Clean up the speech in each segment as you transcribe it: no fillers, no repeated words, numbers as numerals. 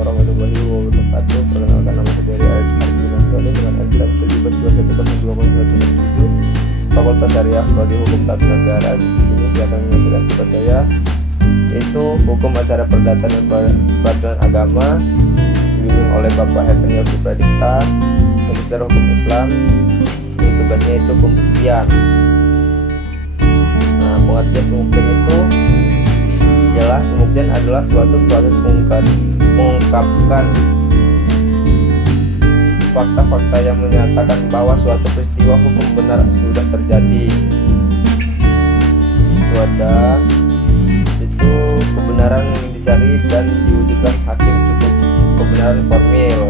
warahmatullahi wabarakatuh. Perkenalkan, nama saya dari Arjunanto dengan NPM 7210117 Fakultas Syariah Prodi Hukum Tata Negara. Di sini silakan menyampaikan tugas saya, yaitu Hukum Acara Perdata dan Peradilan Agama, dibimbing oleh Bapak Hetenius Pradipta, Magister Hukum Islam. Tugasnya itu pembuktian. Nah, pengertian pembuktian itu ialah pembuktian adalah suatu proses mengungkapkan fakta-fakta yang menyatakan bahwa suatu peristiwa hukum benar sudah terjadi. Itu ada itu kebenaran yang dicari dan diwujudkan hakim cukup kebenaran formil.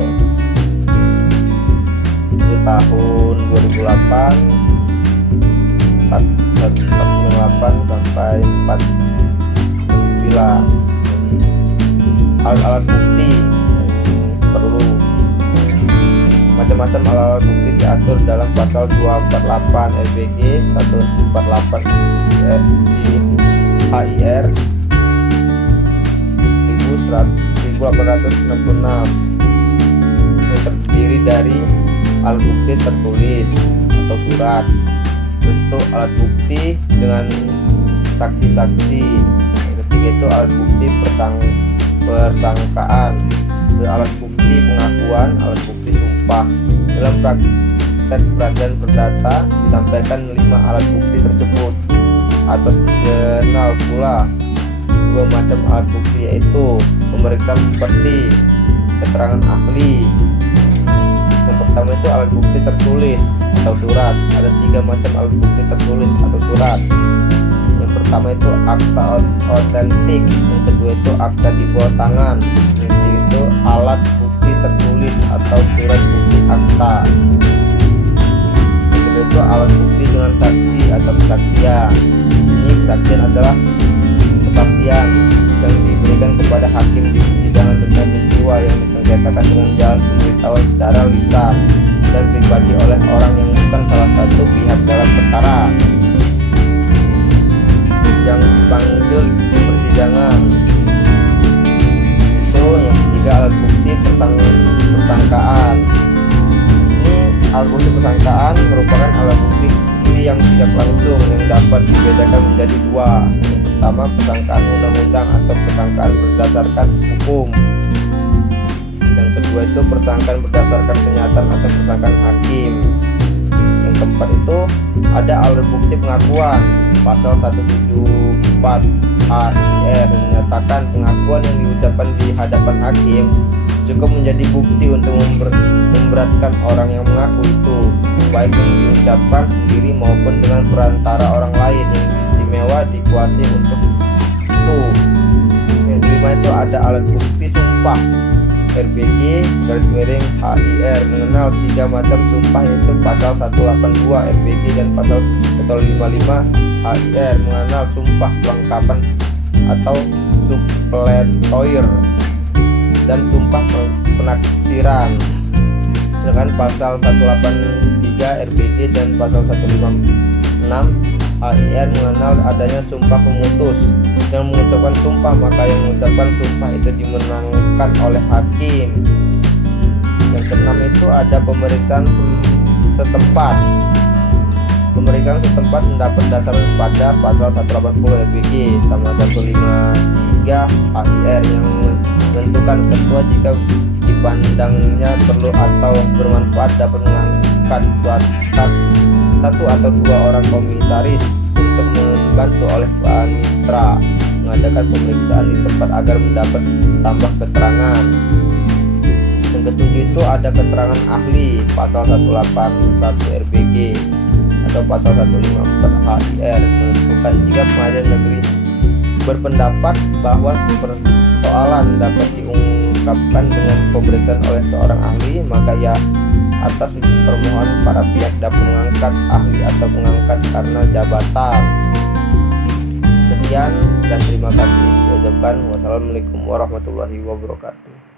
Itu tahun 2008 498 sampai 49. Alat-alat bukti yang perlu, macam-macam alat bukti diatur dalam pasal 248 RBG 148 HIR 1866 yang terdiri dari alat bukti tertulis atau surat, bentuk alat bukti dengan saksi-saksi. Yang ketiga itu alat bukti persangkaan, alat bukti pengakuan, alat bukti sumpah. Dalam praktek peradilan perdata disampaikan 5 alat bukti tersebut. Atas dikenal pula 2 macam alat bukti, yaitu pemeriksaan seperti keterangan ahli. Yang pertama itu alat bukti tertulis atau surat. Ada 3 macam alat bukti tertulis atau surat. Yang pertama itu akta otentik, yang kedua itu akta di bawah tangan, yang ketiga itu alat bukti tertulis atau surat bukti akta. Yang kedua itu alat bukti dengan saksi atau kesaksian. Ini kesaksian adalah kepastian yang diberikan kepada hakim di persidangan tentang peristiwa yang disengketakan dengan jalan pemberitahuan secara lisan dan pribadi oleh orang yang bukan salah satu pihak dalam perkara yang dipanggil di persidangan. Itu yang ketiga alat bukti persangkaan. Ini alat bukti persangkaan merupakan alat bukti yang tidak langsung yang dapat dibedakan menjadi 2. Yang pertama persangkaan undang-undang atau persangkaan berdasarkan hukum. Yang kedua itu persangkaan berdasarkan kenyataan atau persangkaan hakim. Yang keempat itu ada alat bukti pengakuan. Pasal 174 HIR menyatakan pengakuan yang diucapkan di hadapan hakim cukup menjadi bukti untuk memberatkan orang yang mengaku itu, baik yang diucapkan sendiri maupun dengan perantara orang lain yang istimewa dikuasai untuk itu. Yang kelima itu ada alat bukti sumpah. RBG HIR mengenal 3 macam sumpah, yaitu pasal 182 RBG dan pasal 155 HIR mengenal sumpah pelengkapan atau suppletoire dan sumpah penaksiran. Dengan pasal 183 RBG dan pasal 156 HIR mengenal adanya sumpah pemutus. Yang mengucapkan sumpah, maka yang mengucapkan sumpah itu dimenangkan oleh hakim. Yang keenam itu ada pemeriksaan setempat. Pemeriksaan setempat mendapat dasar pada pasal 180 RBG sama 153 HIR yang menentukan ketua jika dipandangnya perlu atau bermanfaat dapat mengangkat satu atau 2 orang komisaris untuk membantu oleh panitra mengadakan pemeriksaan di tempat agar mendapat tambah keterangan. Yang ketujuh itu ada keterangan ahli, pasal 181 RBG atau pasal 154 HIR menentukan jika pengadilan negeri berpendapat bahwa persoalan dapat diungkapkan dengan pemeriksaan oleh seorang ahli, maka ya atas permohonan para pihak dapat mengangkat ahli atau mengangkat karena jabatan. Sekian dan terima kasih. Saya ucapkan wassalamualaikum warahmatullahi wabarakatuh.